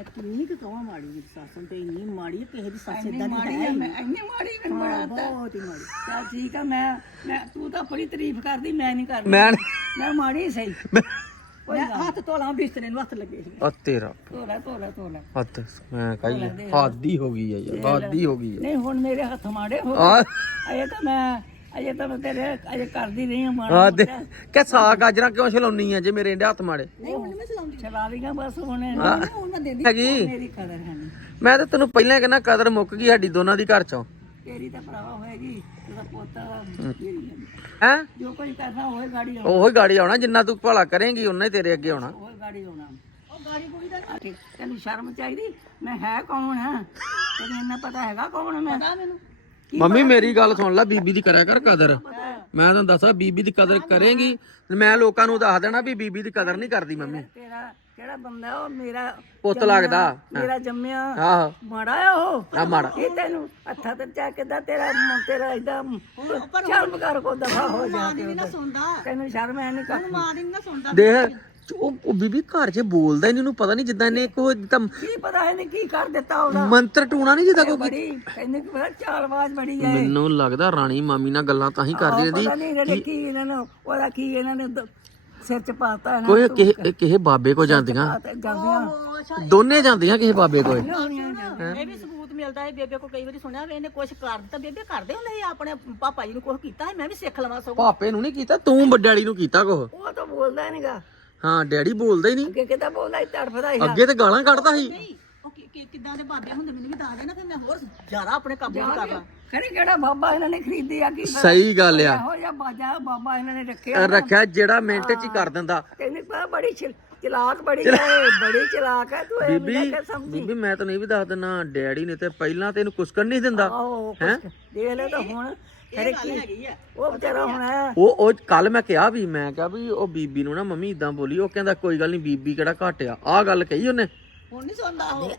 ਮੈਂ ਕਿੰਨੀ ਕੁ ਕਹਾਂ ਮਾੜੀ ਮੇਰੀ ਸੱਸ ਨੂੰ ਤੇ ਇੰਨੀ ਮਾੜੀ ਆ, ਕਿਸੇ ਦੀ ਸੱਸ ਇੰਨੀ ਇਦਾਂ ਦੀ ਮਾੜੀ ਹੈ ਆ ਹੀ ਮੈਂ। ਇੰਨੀ ਮਾੜੀ ਮੈਂ ਹਾਂ, ਬਣਾਤਾ ਬਹੁਤ ਹੀ ਮਾੜੀ। ਚੱਲ ਠੀਕ ਆ ਮੈਂ ਮੈਂ ਤੂੰ ਤਾਂ ਬੜੀ ਤਾਰੀਫ ਕਰਦੀ ਮੈਂ ਨਹੀਂ ਕਰਦੀ। ਮੈਂ ਮੈਂ ਮਾੜੀ ਸਹੀ ਮੈਂ ਹੱਥ ਧੋਲਾ ਬਿਸਤਰੇ ਨੂੰ ਹੱਥ ਲੱਗੇ ਸੀ। ਆ ਤੇਰਾ ਧੋਲਾ ਧੋਲਾ ਧੋਲਾ ਹੱਥ ਮੈਂ ਕਹੀ ਹਾਦੀ ਹੋ ਗਈ ਆ ਯਾਰ ਹਾਦੀ ਹੋ ਗਈ ਨਹੀਂ ਹੁਣ ਮੇਰੇ ਹੱਥ ਮਾੜੇ ਹੋ ਆ। ਅਜੇ ਤਾਂ ਮੈਂ ਅਜੇ ਤਾਂ ਮੈਂ ਤੇਰੇ ਅਜੇ ਕਰਦੀ ਰਹੀ ਹਾਂ ਮਾੜਾ ਆ ਦੇ ਕਿ ਸਾਗ ਗਾਜਰਾਂ ਕਿਉਂ ਛਲਾਉਣੀ ਆ ਜੇ ਮੇਰੇ ਏਡੇ ਹੱਥ ਮਾੜੇ? ਨਹੀਂ ਹੁਣ ਨੀ ਮੈਂ ਚਲਾਉਂਦੀ ਚਲਾ ਲਈਆਂ ਬਸ ਹੁਣ। ਹੁਣ ਮੈਂ ਦਿੰਦੀ। ਹੈਗੀ? ਮੇਰੀ ਕਦਰ ਹੈ ਨਹੀਂ ਮੈਂ ਤਾਂ ਤੈਨੂੰ ਪਹਿਲਾਂ ਹੀ ਕਹਿੰਦਾ ਕਦਰ ਮੁੱਕ ਗਈ ਸਾਡੀ ਦੋਨਾਂ ਦੀ ਘਰ ਚੋਂ। ਤੇਰੀ ਤਾਂ ਭਰਾਵਾ ਹੋਏਗੀ ਤੇਰਾ ਪੋਤਾ ਮੇਰੀ ਹੈ। ਹੈ? ਜੋ ਕੁਝ ਕਰਨਾ ਹੋਏ ਗਾੜੀ ਆਉਣਾ। ਉਹੀ ਗਾੜੀ ਆਉਣਾ ਜਿੰਨਾ ਤੂੰ ਭਲਾ ਕਰੇਂਗੀ ਉਨਾ ਹੀ ਤੇਰੇ ਅੱਗੇ ਆਉਣਾ। ਹੋਏ ਗਾੜੀ ਆਉਣਾ। ਉਹ ਗਾੜੀ ਕੋਈ ਦਾ ਤੈਨੂੰ ਸ਼ਰਮ ਚਾਹੀਦੀ? ਮੈਂ ਹੈ ਕੌਣ ਹਾਂ ਤੈਨੂੰ ਇੰਨਾ ਪਤਾ ਹੈਗਾ ਕੌਣ ਮੈਂ? ਮੈਨੂੰ। ਮੰਮੀ ਮੇਰੀ ਗੱਲ ਸੁਣ ਲੈ ਬੀਬੀ ਦੀ ਕਰਿਆ ਕਰ ਕਦਰ। ਮੈਂ ਤੁਹਾਨੂੰ ਦੱਸਾਂ ਬੀਬੀ ਦੀ ਕਦਰ ਕਰੇਂਗੀ। ਮੈਂ ਲੋਕਾਂ ਨੂੰ ਦੱਸ ਦੇਣਾ ਵੀ ਬੀਬੀ ਦੀ ਕਦਰ ਨਹੀਂ ਕਰਦੀ ਮੰਮੀ। ਤੇਰਾ ਕਿਹੜਾ ਬੰਦਾ ਉਹ? ਮੇਰਾ ਪੁੱਤ ਲੱਗਦਾ। ਮੇਰਾ ਜੰਮਿਆ। ਆਹੋ। ਮਾੜਾ ਆ ਉਹ? ਆ ਮਾੜਾ। ਇਹ ਤੈਨੂੰ ਅੱਥਾ ਤੇ ਚਾ ਕਿਦਾਂ ਤੇਰਾ ਮੂੰਹ ਤੇਰਾ ਇਦਾਂ ਸ਼ਰਮ ਕਰ ਕੋ ਦਫਾ ਹੋ ਜਾ ਕੇ ਨਾ ਸੁਣਦਾ। ਤੈਨੂੰ ਸ਼ਰਮ ਐ ਨਹੀਂ ਕਰ ਮਾਂ ਦੀ ਨੀ ਨਾ ਸੁਣਦਾ। ਦੇਖ ਉਹ ਉਹ ਬੀਬੀ ਘਰ 'ਚ ਬੋਲਦਾ ਹੀ ਨਹੀਂ ਉਹਨੂੰ ਪਤਾ ਨਹੀਂ ਜਿੱਦਾਂ ਇਹਨੇ ਕੋ ਤਾਂ ਕੀ ਪਤਾ ਇਹਨੇ ਕੀ ਕਰ ਦਿੱਤਾ ਉਹਦਾ? ਮੰਤਰ ਟੂਣਾ ਨਹੀਂ ਜਿੱਦਾਂ ਕੋ ਬੜੀ ਕਿ ਪਤਾ ਚਾਲਬਾਜ਼ ਬੜੀ ਹੈ ਮੈਨੂੰ ਲੱਗਦਾ ਰਾਣੀ ਮਾਮੀ ਨਾਲ ਗੱਲਾਂ ਤਾਂ ਹੀ ਕਰਦੀ ਰਹਿੰਦੀ। ਪਤਾ ਨਹੀਂ ਇਹਨੇ ਕੀ ਇਹਨਾਂ ਨੂੰ ਉਹਦਾ ਕੀ ਇਹਨਾਂ ਨੇ ਦ- ਸਿਰ ਚ ਪਾਤਾ ਇਹਨਾਂ ਕੋਈ ਕਿਸੇ ਕਿਸੇ ਬਾਬੇ ਕੋ ਜਾਂਦੀਆਂ। ਦੋਨੇ ਜਾਂਦੀਆਂ ਕਿਸੇ ਬਾਬੇ ਕੋਲ। ਇਹ ਵੀ ਸਬੂਤ ਮਿਲਦਾ ਹੈ ਬੇਬੇ ਕੋ ਕਈ ਵਾਰੀ ਸੁਣਿਆ ਵੀ ਇਹਨੇ ਕੁਝ ਕਰ ਦਿੱਤਾ। ਬੇਬੇ ਕਰਦੇ ਹੁੰਦੇ ਸੀ ਆਪਣੇ ਪਾਪਾ ਜੀ ਨੂੰ ਕੁਝ ਕੀਤਾ ਸੀ ਮੈਂ ਵੀ ਸਿੱਖ ਲਵਾਂ ਸਗੋਂ। ਪਾਪੇ ਨੂੰ ਨਹੀਂ ਕੀਤਾ ਤੂੰ ਨੂੰ ਕੀਤਾ ਕੋ ਉਹ ਤਾਂ ਬੋਲਦਾ ਨਹੀਂਗਾ ਹਾਂ ਡੈਡੀ ਬੋਲਦਾ ਹੀ ਨਹੀਂ। ਅੱਗੇ ਕਿਦਾਂ ਬੋਲਦਾ ਸੀ? ਤੜਫਦਾ ਸੀ ਅੱਗੇ ਤੇ ਗਾਲਾਂ ਕੱਢਦਾ ਸੀ। ਨਹੀਂ ਉਹ ਕਿ- ਕਿ- ਕਿੱਦਾਂ ਦੇ ਬਾਬੇ ਹੁੰਦੇ ਮੈਨੂੰ ਵੀ ਦੱਸ ਦੇਣਾ ਫਿਰ ਮੈਂ ਹੋਰ ਜ਼ਿਆਦਾ ਆਪਣੇ ਕਾਬੂ ਚ ਕਰ ਲਾਂ ਖਰੇ ਕਿਹੜਾ ਬਾਬਾ ਇਹਨਾਂ ਨੇ ਖਰੀਦੀ ਆ ਕੀ ਸਹੀ ਗੱਲ ਆ। ਇਹੋ ਜਿਹਾ ਬਾਜਾ ਬਾਬਾ ਇਹਨਾਂ ਨੇ ਰੱਖਿਆ ਰੱਖਿਆ ਜਿਹੜਾ ਮਿੰਟ 'ਚ ਹੀ ਕਰ ਦਿੰਦਾ। ਕਹਿੰਦੇ ਪਾ ਬੜੀ ਚਲ- ਚਲਾਕ ਬੜੀ ਹੈ ਬੜੀ ਚਲਾਕ ਹੈ ਤੂੰ ਇਹ ਬੀਬੀ ਸਮਝੀ? ਮੈਂ ਤੈਨੂੰ ਇਹ ਵੀ ਦੱਸ ਦਿੰਦਾ ਡੈਡੀ ਨੇ ਤੇ ਪਹਿਲਾਂ ਤੈਨੂੰ ਕੁਸਕਣ ਨਹੀਂ ਦਿੰਦਾ ਆਹੋ ਦੇਖ ਲੈ ਤਾਂ ਹੁਣ ਕੀ ਉਹ ਵਿਚਾਰਾ ਹੁਣ ਉਹ ਉਹ ਕੱਲ ਮੈਂ ਕਿਹਾ ਵੀ ਮੈਂ ਕਿਹਾ ਵੀ ਉਹ ਬੀਬੀ ਨੂੰ ਨਾ ਮੰਮੀ ਇਦਾਂ ਬੋਲੀ ਉਹ ਕਹਿੰਦਾ ਕੋਈ ਗੱਲ ਨਹੀਂ ਬੀਬੀ ਕਿਹੜਾ ਘੱਟ ਆ। ਆਹ ਗੱਲ ਕਹੀ ਉਹਨੇ। ਹੁਣ ਨਹੀਂ ਸੁਣਦਾ ਉਹ।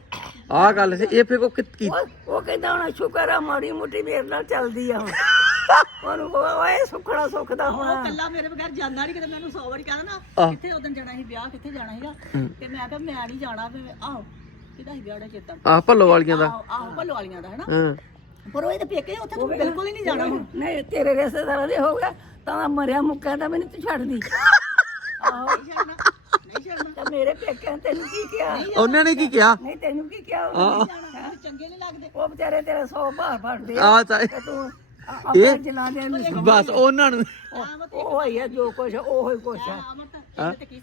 ਆਹ ਗੱਲ ਸੀ ਇਹ ਫੇ ਕੋ ਕੀ ਉਹ ਉਹ ਕਹਿੰਦਾ ਹੁਣ ਸ਼ੁਕਰ ਆ ਮਾੜੀ ਮੋਟੀ ਮੇਰੇ ਨਾਲ ਚੱਲਦੀ ਆ ਹੁਣ। ਉਹਨੂੰ ਉਹ- ਓਏ ਸੁਖੜਾ ਸੁਖਦਾ ਉਹ ਹੁਣ ਕੱਲਾ ਮੇਰੇ ਬਗੈਰ ਜਾਂਦਾ ਨਹੀਂ ਕਿਤੇ ਮੈਨੂੰ 100 ਵਾਰੀ ਕਹਿੰਦਾ। ਨਾ ਕਿੱਥੇ ਉਦੋਂ ਜਾਣਾ ਸੀ ਵਿਆਹ ਕਿੱਥੇ ਜਾਣਾ ਸੀਗਾ? ਤੇ ਮੈਂ ਕਿਹਾ ਮੈਂ ਨਹੀਂ ਜਾਣਾ ਵੀ ਮੈਂ- ਆਹੋ ਕਿਹਦਾ ਸੀ ਵਿਆਹ ਦਾ ਚੇਤਾ। ਆਹ ਭੱਲੋ ਵਾਲੀਆਂ ਦਾ। ਆਹੋ ਆਹੋ ਭੱਲੋ ਵਾਲੀਆਂ ਦਾ ਹਨਾ? ਹਾਂ। ਪਰ ਉਹ ਇਹਦੇ ਪੇਕੇ ਉੱਥੇ ਤਾਂ ਬਿਲਕੁਲ ਹੀ ਨਹੀਂ ਜਾਣਾ ਹੁਣ। ਨਹੀਂ ਤੇਰੇ ਰਿਸ਼ਤੇਦਾਰਾਂ ਦੇ ਹੋ ਗਿਆ ਤਾਂ ਮਰਿਆ ਮੁੱਕਿਆ ਤਾਂ ਮੈਨੂੰ ਤੂੰ ਛੱਡਦੀ ਆਹੋ ਨਹੀਂ ਛੱਡਣਾ ਨਹੀਂ ਛੱਡਣਾ। ਤਾਂ ਮੇਰੇ ਪੇਕਿਆਂ ਨੇ ਤੈਨੂੰ ਕੀ ਕਿਹਾ? ਉਹਨਾਂ ਨੇ ਕੀ ਕਿਹਾ? ਨਹੀਂ ਤੈਨੂੰ ਕੀ ਕਿਹਾ ਮੈਨੂੰ ਚੰਗੇ ਨਹੀਂ ਲੱਗਦੇ। ਉਹ ਵਿਚਾਰੇ ਤੇਰਾ ਸੌ ਭਾਰ ਫੜਦੇ ਆ। ਤਾਂ ਤੇ ਤੂੰ ਆਪਣੇ ਜਲਾ ਦੇ ਬਸ ਉਹਨਾਂ ਨੂੰ ਉਹ ਹੀ ਆ ਜੋ ਕੁਛ ਉਹ ਹੀ ਕੁਛ ਇਹਨੇ ਤੇ ਕੀ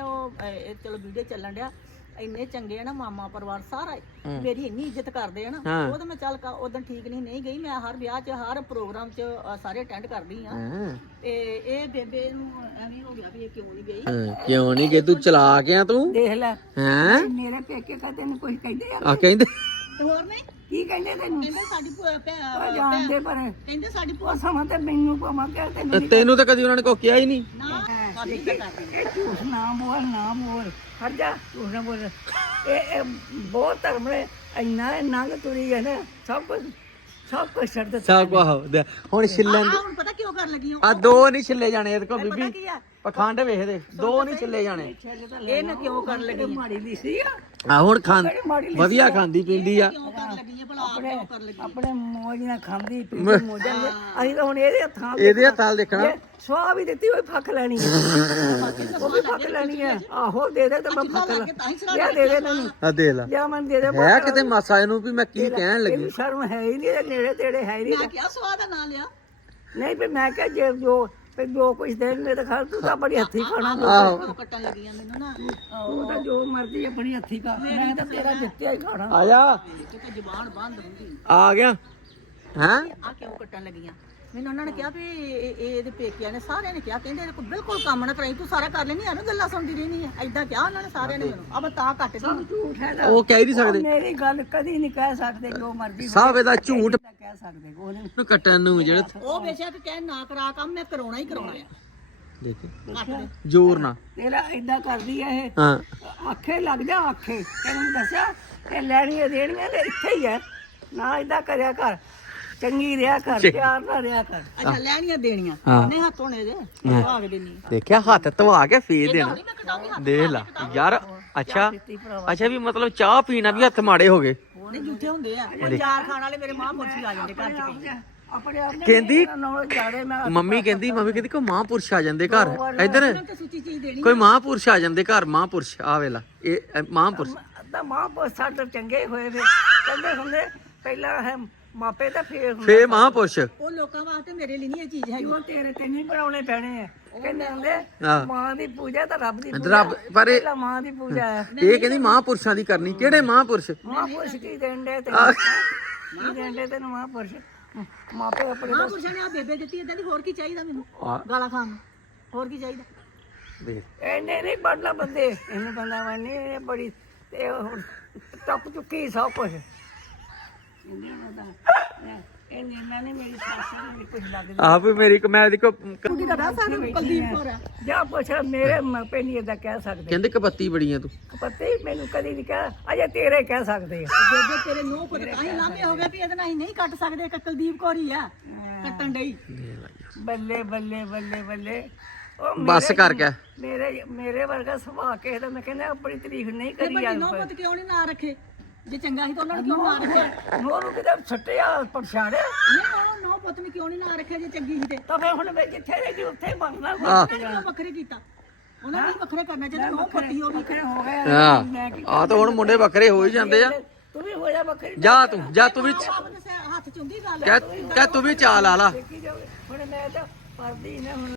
ਉਹ ਇਹ ਚਲੋ ਵੀਡੀਓ ਚੱਲਣ ਡਿਆ। ਇੰਨੇ ਚੰਗੇ ਆ ਨਾ ਮਾਮਾ ਪਰਿਵਾਰ ਸਾਰਾ ਹੀ। ਮੇਰੀ ਇੰਨੀ ਇੱਜ਼ਤ ਕਰਦੇ ਆ ਨਾ ਹਾਂ। ਉਹ ਤਾਂ ਮੈਂ ਚੱਲ ਉਦੋਂ ਠੀਕ ਨਹੀਂ ਨਹੀਂ ਗਈ। ਮੈਂ ਹਰ ਵਿਆਹ 'ਚ ਹਰ ਪ੍ਰੋਗਰਾਮ 'ਚ ਸਾਰੇ ਅਟੈਂਡ ਕਰਦੀ ਆ। ਹਾਂ। ਤੇ ਇਹ ਬੇਬੇ ਨੂੰ ਐਵੇਂ ਹੋ ਗਿਆ ਵੀ ਇਹ ਕਿਉਂ ਨਹੀਂ ਗਈ? ਹਾਂ, ਕਿਉਂ ਨਹੀਂ ਕਿ ਤੂੰ ਚਲਾ ਗਿਆ ਤੂੰ? ਦੇਖ ਲੈ। ਹੈਂ? ਮੇਰੇ ਪੇਕੇ ਕਾ ਤੈਨੂੰ ਕੁਝ ਕਹਿੰਦੇ ਆ। ਆ ਕਹਿੰਦੇ। ਤੇ ਹੋਰ ਨਹੀਂ? ਕੀ ਕਹਿੰਦੇ ਤੈਨੂੰ? ਕਹਿੰਦੇ ਸਾਡੀ ਭੂਆ- ਭੈ- ਉਹ ਜਾਣਦੇ ਪਰ। ਕਹਿੰਦੇ ਸਾਡੀ ਭੂਆ ਉਹ ਸਮਾਂ ਤੇ ਮੈਨੂੰ ਪਮਾ ਕੇ ਤੈਨੂੰ ਤੇ ਤੈਨੂੰ ਤਾਂ ਕਦੀ ਉਹਨਾਂ ਨੇ ਕੋ ਕਿਹਾ ਹੀ ਨਹੀਂ। ਨਾ ਸਾਡੀ ਇੱਜ਼ਤ ਕਰਦੇ ਇਹ ਝੂਠ ਨਾ ਬੋਲ ਨਾ ਬੋਲ। ਹਟ ਜਾ ਝੂਠ ਨਾ ਬੋਲ। ਇਹ ਇਹ ਬਹੁਤ ਧਰਮ ਨੇ। ਇੰਨਾ ਨੰਗ ਤੁਰੀ ਹੈ ਨਾ ਸਭ ਕੁਝ ਸਭ ਕੁਝ ਛੱਡ ਦਿੱਤਾ ਸਭ ਕੋ ਹੁਣ ਛਿੱਲਣ ਆ ਹੁਣ ਪਤਾ ਕਿਉਂ ਕਰਨ ਲੱਗੀ ਉਹ? ਆ ਦੋ ਨਹੀਂ ਛਿੱਲੇ ਜਾਣੇ ਇਹਦੇ ਕੋ ਪਤਾ ਬੀਬੀ। ਕੀ ਆ? ਪਖੰਡ ਵੇਖ ਦੇ ਦੋ ਨਹੀਂ ਛਿੱਲੇ ਜਾਣੇ। ਇਹ ਨਾ ਕਿਉਂ ਕਰਨ ਲੱਗੀ? ਮਾੜੀ ਦੀ ਸੀ ਆ। ਆ ਹੁਣ ਖਾਂ ਵਧੀਆ ਖਾਂਦੀ ਪੀਂਦੀ ਆ। ਆਪਣੇ ਮੋਜ ਨਾਲ ਖਾਂਦੀ ਪੀਂਦੀ ਮੋਜਾਂ ਨਾਲ। ਅਸੀਂ ਤਾਂ ਹੁਣ ਇਹਦੇ ਹੱਥਾਂ ਇਹਦੇ ਹੱਥਾਂ ਦੇਖਣਾ। ਸਵਾਹ ਵੀ ਦਿੱਤੀ ਹੋਈ ਫੱਕ ਲੈਣੀ ਹੈ ਉਹ ਵੀ ਫੱਕ ਲੈਣੀ ਹੈ ਆਹੋ ਦੇ ਦੇ ਤੇ ਮੈਂ ਫੱਕ ਲਾ ਤਾਂ ਹੀ ਸਰਾ ਲਿਆ ਦੇ ਦੇ ਤੈਨੂੰ। ਆ ਦੇ ਲੈ। ਲਿਆ ਮੈਂ ਦੇ ਦੇ ਹੈ ਕਿਤੇ ਮਾਸਾ ਇਹਨੂੰ ਵੀ ਮੈਂ ਕੀ ਕਹਿਣ ਲੱਗੀ? ਸ਼ਰਮ ਹੈ ਹੀ ਨਹੀਂ ਨੇੜੇ ਤੇੜੇ ਹੈ ਹੀ ਨਹੀਂ। ਮੈਂ ਕਿਹਾ ਸਵਾਦ ਦਾ ਨਾਂ ਲਿਆ। ਨਹੀਂ ਵੀ ਮੈਂ ਕਿਹਾ ਜੇ ਜੋ ਤੇ ਜੋ ਕੁਝ ਦੇਣਗੇ ਤਾਂ ਖਾ ਤੂੰ ਤਾਂ ਬੜੀ ਹੱਥੀ ਖਾਣਾ ਆਹੋ। ਕੱਟਣ ਲੱਗੀਆਂ ਮੈਨੂੰ ਨਾ। ਉਹ ਤਾਂ ਜੋ ਮਰਜ਼ੀ ਆਪਣੀ ਹੱਥੀ ਖਾ ਮੈਂ ਤਾਂ ਤੇਰਾ ਦਿੱਤਿਆ ਹੀ ਖਾਣਾ। ਆ ਜਾ। ਕਿਤੇ ਜ਼ੁਬਾਨ ਬੰਦ ਹੁੰਦੀ। ਆ ਗਿਆ। ਹੈਂ? ਆ ਕਿਉਂ ਕੱਟਣ ਲੱਗੀਆਂ? ਮੈਨੂੰ ਉਹਨਾਂ ਨੇ ਕਿਹਾ ਵੀ ਇਹ- ਇਹ- ਇਹਦੇ ਪੇਕਿਆਂ ਨੇ ਸਾਰਿਆਂ ਨੇ ਕਿਹਾ ਕਹਿੰਦੇ ਇਹਦੇ ਕੋਲ ਬਿਲਕੁਲ ਕੰਮ ਨਾ ਕਰਾਈ ਤੂੰ ਸਾਰਾ ਕਰ ਲੈਣੀ ਆ ਨਾ ਗੱਲਾਂ ਸੁਣਦੀ ਰਹਿਣੀ ਆ। ਐਦਾਂ ਕਿਹਾ ਉਹਨਾਂ ਨੇ ਸਾਰਿਆਂ ਨੇ ਮੈਨੂੰ। ਆ ਮੈਂ ਤਾਂ ਕੱਟ ਦੀ ਝੂਠ ਹੈ ਨਾ। ਉਹ ਕਹਿ ਨਹੀਂ ਸਕਦੇ। ਮੇਰੀ ਗੱਲ ਕਦੀ ਨਹੀਂ ਕਹਿ ਸਕਦੇ ਜੋ ਮਰਜ਼ੀ ਸਭ ਇਹਦਾ ਝੂਠ। ਤਾਂ ਕਹਿ ਸਕਦੇ ਉਹਨੇ ਨੂੰ ਕੱਟਣ ਨੂੰ ਜਿਹੜੇ ਉਹ ਬੇਸ਼ੱਕ ਕਹਿ ਨਾ ਕਰਾ ਕੰਮ ਮੈਂ ਕਰਾਉਣਾ ਹੀ ਕਰਾਉਣਾ ਆ। ਦੇਖ। ਦੇ। ਜ਼ੋਰ ਨਾ ਤੇਰਾ ਏਦਾਂ ਕਰਦੀ ਹੈ ਇਹ। ਹਾਂ। ਆਖੇ ਲੱਗ ਜਾ ਆਖੇ। ਤੈਨੂੰ ਦੱਸਿਆ ਇਹ ਲੈਣੀਆਂ ਦੇਣੀਆਂ ਤੇ ਇੱਥੇ ਹੀ ਹੈ। ਨਾ ਏਦਾਂ ਕਰਿਆ ਕਰ। ਚੰਗੀ ਰਿਹਾ ਕਰ ਪਿਆਰ ਨਾਲ ਰਿਹਾ ਕਰ। ਅੱਛਾ ਲੈਣੀਆਂ ਦੇਣੀਆਂ। ਹਾਂ। ਨਹੀਂ ਹੱਥ ਹੋਣੇ ਜੇ। ਭਾਗ ਦੇਣੀ ਦੇਖਿਆ ਹੱਥ ਧਵਾ ਕੇ ਫੇਰ ਦੇਣਾ। ਦੇਖ ਲਾ। ਯਾਰ ਅੱਛਾ। ਅੱਛਾ ਵੀ ਮਤਲਬ ਚਾਹ ਪੀਣਾ ਵੀ ਹੱਥ ਮਾੜੇ ਹੋ ਗਏ। ਨਹੀਂ ਝੂਠੇ ਹੁੰਦੇ ਆ। ਉਹ ਚਾਰ ਖਾਣ ਵਾਲੇ ਮੇਰੇ ਮਾਂ ਪੁੱਛੀ ਆ ਜਾਂਦੇ ਘਰ ਚ ਕਈ ਆਪਣੇ ਆਪ ਨੇ ਕਹਿੰਦੀ ਨੌ ਜਾੜੇ ਮੈਂ ਮੰਮੀ ਕਹਿੰਦੀ ਮੰਮੀ ਕਹਿੰਦੀ ਕੋਈ ਮਹਾਂਪੁਰਸ਼ ਆ ਜਾਂਦੇ ਘਰ। ਇੱਧਰ। ਉਹਨਾਂ ਤੇ ਸੁੱਚੀ ਚੀਜ਼ ਦੇਣੀ ਕੋਈ ਮਹਾਂਪੁਰਸ਼ ਆ ਜਾਂਦੇ ਘਰ ਮਹਾਂਪੁਰਸ਼ ਆ ਵੇਲਾ ਇਹ ਇਹ ਮਹਾਂਪੁਰਸ਼ ਮਾਂ ਪੁੱਤ ਸਾਡੇ ਚੰਗੇ ਹੋਏ ਵੇ ਕਹਿੰਦੇ ਹੁੰਦੇ ਪਹਿਲਾਂ ਹੈ ਮਾਪੇ ਤਾਂ ਫੇਰ ਹੁੰਦੇ ਫੇ ਮਹਾਂਪੁਰਸ਼। ਉਹ ਲੋਕਾਂ ਵਾਸਤੇ ਮੇਰੇ ਲਈ ਨਹੀਂ ਇਹ ਚੀਜ਼ ਹੈਗੀ। ਉਹ ਤੇਰੇ ਤੇ ਨਹੀਂ ਬਣਾਉਣੇ ਪੈਣੇ। ਆ ਕਹਿੰਦੇ ਹੁੰਦੇ ਹਾਂ। ਮਾਂ ਦੀ ਪੂਜਾ ਤਾਂ ਰੱਬ ਦੀ ਪੂਜਾ। ਰੱਬ ਪਰ ਇਹ ਪਹਿਲਾਂ ਮਾਂ ਦੀ ਪੂਜਾ ਹੈ। ਇਹ ਕਹਿੰਦੀ ਮਹਾਂਪੁਰਸ਼ਾਂ ਦੀ ਕਰਨੀ। ਕਿਹੜੇ ਮਹਾਂਪੁਰਸ਼? ਮਾਂ ਪੁਰਸ਼ ਕੀ ਦੇਂਦੇ ਤੇ ਕੀ ਦੇਂਦੇ ਤੈਨੂੰ ਮਾਂ ਪੁਰਸ਼ ਮਾਪੇ ਆਪਣੇ ਮਾਂ ਪੁਰਸ਼ਾਂ ਨੇ ਆ ਬੇਬੇ ਦਿੱਤੀ ਇਦਾਂ ਦੀ ਹੋਰ ਕੀ ਚਾਹੀਦਾ ਮੈਨੂੰ? ਆ। ਗਾਲਾਂ ਖਾਣ ਨੂੰ। ਹੋਰ ਕੀ ਚਾਹੀਦਾ? ਦੇਖ। ਇਹਨੇ ਨਹੀਂ ਪੜਨਾ ਬੰਦੇ। ਇਹਨੂੰ ਬੰਦਾ ਵਾਨੀ ਇਹ ਬੜੀ ਤੇ ਉਹ ਟੱਪ ਚੁੱਕੀ ਸਭ ਕੁਝ ਇਹਨੇ ਮੈਂ ਨਹੀਂ ਮੇਰੀ ਸੱਸ ਨੂੰ ਨਹੀਂ ਕੁਝ ਲੱਗਦੀ ਆਪ ਵੀ ਮੇਰੀ ਮੈਂ ਦੇਖੋ ਕੁੜੀ ਦਾ ਰਾਹ ਸਾਨੂੰ ਕੁਲਦੀਪ ਕੌਰ ਆ। ਜਾਂ ਪੁੱਛ ਮੇਰੇ ਮਾਪੇ ਨਹੀਂ ਏਦਾਂ ਕਹਿ ਸਕਦੇ। ਕਹਿੰਦੇ ਕਬੱਤੀ ਬੜੀਆਂ ਤੂੰ। ਪਤੀ ਮੈਨੂੰ ਕਦੀ ਨਹੀਂ ਕਹਿ ਅਜੇ ਤੇਰੇ ਕਹਿ ਸਕਦੇ ਆ। ਬੇਬੇ ਤੇਰੇ ਨੋ ਪੁੱਤ ਤਾਂ ਹੀ ਲਾਂਭੇ ਹੋ ਗਏ ਵੀ ਇਹਦੇ ਨਾਲ ਨਹੀਂ ਕੱਟ ਸਕਦੇ ਇੱਕ ਕੁਲਦੀਪ ਕੌਰ ਹੀ ਆ ਕੱਟਣ ਡਈ। ਬੱਲੇ ਬੱਲੇ ਬੱਲੇ ਬੱਲੇ। ਉਹ ਬਸ ਮੇਰੇ- ਕਰ ਗਿਆ। ਮੇਰੇ ਮੇਰੇ ਵਰਗਾ ਸੁਭਾਅ ਕਿਸੇ ਦਾ ਮੈਂ ਕਹਿੰਦਾ ਆਪਣੀ ਤਾਰੀਫ ਨਹੀਂ ਕਰੀ ਵੱਡੀ ਜਾਂਦੀ ਨੋ ਪੁੱਤ ਕਿਉਂ ਨਹੀਂ ਨਾਂ ਰੱਖੇ? ਜੇ ਚੰਗਾ ਸੀ ਤਾਂ ਉਹਨਾਂ ਨੂੰ ਕਿਉਂ ਨਾਂ ਰੱਖਿਆ? ਨੂਰ ਕਿਤੇ ਛੱਟਿਆ ਪਛਾੜਿਆ ਨਹੀਂ ਉਹ ਨੋ ਪੁੱਤ ਨੇ ਕਿਉਂ ਨਹੀਂ ਨਾਂ ਰੱਖਿਆ ਜੇ ਚੰਗੀ ਸੀ ਤੇ? ਤਾਂ ਫਿਰ ਹੁਣ ਮੈਂ ਜਿੱਥੇ ਰਹੀ ਉੱਥੇ ਬਣਨਾ ਆਹ। ਕਿਉਂ ਵੱਖਰੇ ਕੀਤਾ? ਉਹਨਾਂ ਨੇ ਵੱਖਰੇ ਕਰਨਾ ਚਾਹੀਦਾ ਨੋ ਪੁੱਤ ਹੀ ਉਹ ਵੀ ਹੋ ਗਿਆ ਹਾਂ। ਮੈਂ ਕੀ ਆ ਤਾਂ ਹੁਣ ਮੁੰਡੇ ਵੱਖਰੇ ਹੋ ਹੀ ਜਾਂਦੇ ਆ। ਤੂੰ ਵੀ ਹੋ ਜਾ ਬੱਕਰੀ ਜਾ ਤੂੰ ਜਾ ਤੂੰ ਵੀ ਆਪ ਦੇ ਸਿਰ- ਹੱਥ ਚ ਹੁੰਦੀ ਗੱਲ। ਕਹਿ ਕਹਿ ਤੂੰ ਵੀ ਚਾਲ ਆ ਲਾ। ਦੇਖੀ ਜਾਵੇ ਹੁਣ ਮੈਂ ਤਾਂ ਪਰਦੀ ਨਾ ਹੁਣ